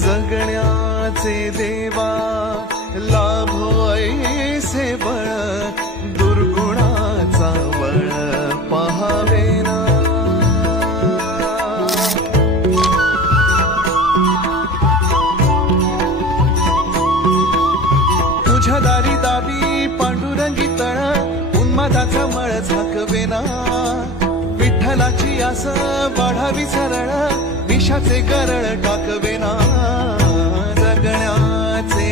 जगण्याचे देवा लाभो ऐसे बळ दुर्गुणाचा बळ पहावे ना। तुझ्या दारी दावी पांडुरंगी तळ उन्मादाचा मळ झाकवेना। विठ्ठलाची आस वाढावी सरळ विषाचे गरळ टाकवेना। जगण्याचे